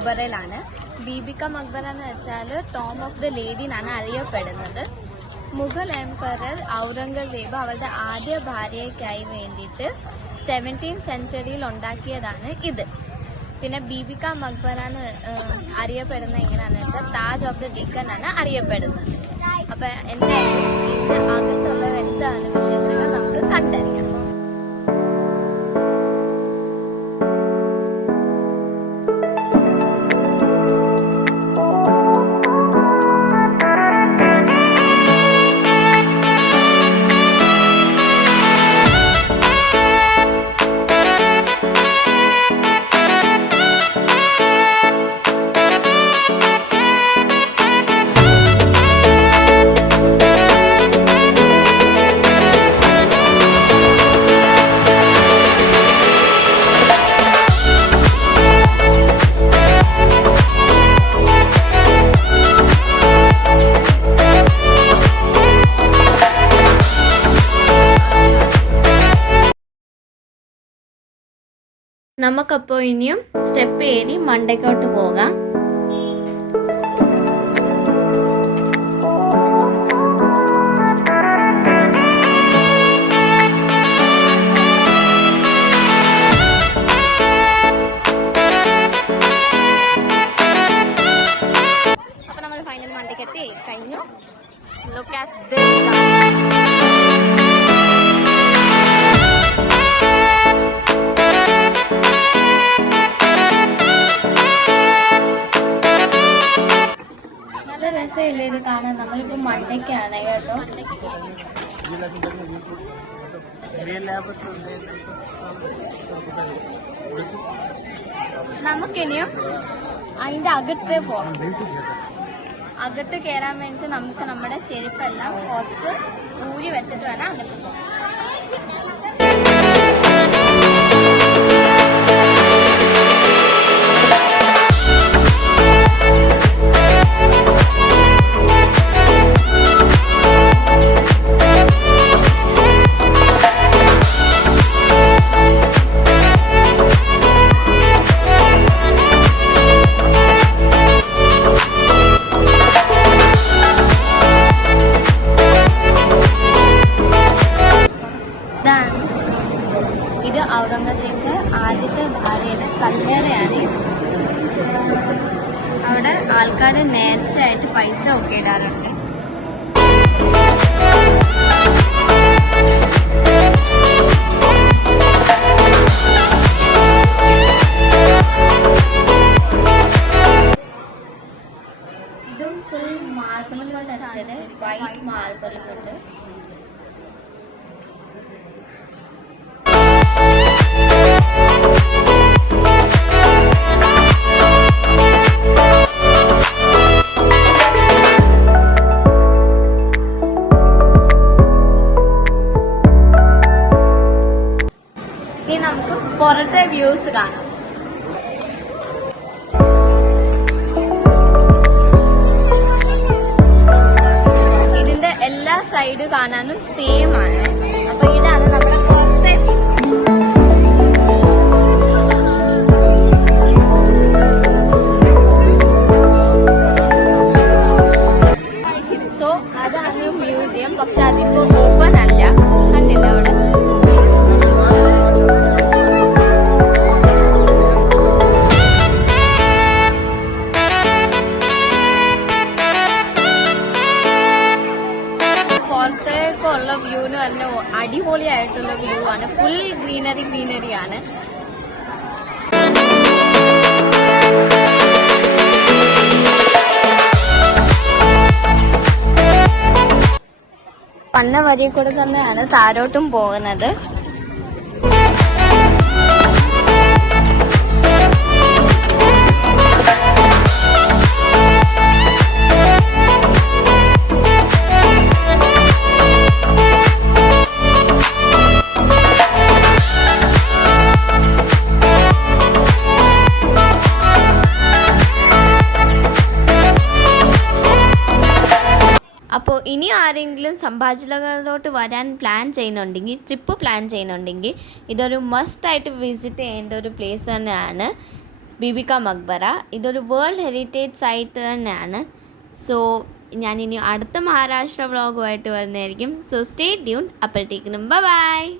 മക്ബറയിലാണ്. ബീബിക മക്ബറ എന്ന് വെച്ചാൽ Tom of the lady എന്നാണ് അറിയപ്പെടുന്നത്. മുഗൾ എംപറർ ഔറംഗസേബ് അവരുടെ ആദ്യ ഭാര്യയ്ക്കായി വേണ്ടിയിട്ട് 17th സെഞ്ച്വറിയിൽ ഉണ്ടാക്കിയതാണ് ഇത്. പിന്നെ ബീബിക മക്ബറ എന്ന് അറിയപ്പെടുന്നത് എങ്ങനെയാണെന്ന് വെച്ചാൽ താജ് ഓഫ് ദ ഡെക്കൻ ആണ് അറിയപ്പെടുന്നത്. അപ്പൊ എന്തായാലും ഇതിന്റെ അകത്തുള്ള എന്താണ് വിശേഷങ്ങൾ നമുക്ക് കണ്ടറിയാം. നമുക്കപ്പോൾ ഇനിയും സ്റ്റെപ്പ് ഏറി മണ്ടയ്ക്കോട്ട് പോകാം. അപ്പോൾ നമ്മൾ ഫൈനൽ മണ്ടയ്ക്കെത്തി കഴിഞ്ഞു. Look at this. രസമില്ല ഇത് കാണാൻ. നമ്മളിപ്പോ മണ്ടയ്ക്കാണ് കേട്ടോ. നമുക്കിനിയും അതിന്റെ അകത്ത് പോകാം. അകത്ത് കയറാൻ വേണ്ടി നമുക്ക് നമ്മുടെ ചെരുപ്പെല്ലാം പുറത്ത് ഊരി വെച്ചിട്ട് വേണം അകത്ത് പോകാം. ഇത് ഔറംഗസേബിന്റെ ആദ്യത്തെ ഭാര്യയുടെ കല്യാണമാണ്. അവിടെ ആൾക്കാർ നേർച്ചയായിട്ട് പൈസ ഒക്കെ ഇടാറുണ്ട്. ഇതും ഫുൾ മാർബിളും കൊണ്ട് അച്ഛന് വൈറ്റ് മാർബിളും കൊണ്ട്. ഇനി നമുക്ക് പുറത്തെ വ്യൂസ് കാണാം. ഇതിന്റെ എല്ലാ സൈഡ് കാണാനും സെയിം ആണ്. അപ്പൊ ഇതാണ് നമ്മുടെ പുറത്തെ വ്യൂ. സോ അതാണ് മ്യൂസിയം. പക്ഷെ അതിപ്പോ ഓപ്പൺ അല്ല. കണ്ടില്ല അവിടെ. പുറത്തേക്കുള്ള വ്യൂന്ന് പറഞ്ഞ അടിപൊളിയായിട്ടുള്ള വ്യൂ ആണ്. ഫുൾ ഗ്രീനറി ആണ്. വന്ന വരി കൂടെ തന്നെയാണ് താരോട്ടും പോകുന്നത്. അപ്പോൾ ഇനി ആരെങ്കിലും സംഭാജിലകളിലോട്ട് വരാൻ ട്രിപ്പ് പ്ലാൻ ചെയ്യുന്നുണ്ടെങ്കിൽ ഇതൊരു മസ്റ്റായിട്ട് വിസിറ്റ് ചെയ്യേണ്ട ഒരു പ്ലേസ് തന്നെയാണ്. ബീബിക മക്ബറ. ഇതൊരു വേൾഡ് ഹെറിറ്റേജ് സൈറ്റ് തന്നെയാണ്. സോ ഞാനിനി അടുത്ത മഹാരാഷ്ട്ര വ്ളോഗുമായിട്ട് വരുന്നതായിരിക്കും. So stay tune. അപ്പോഴത്തേക്കിനും ബൈ.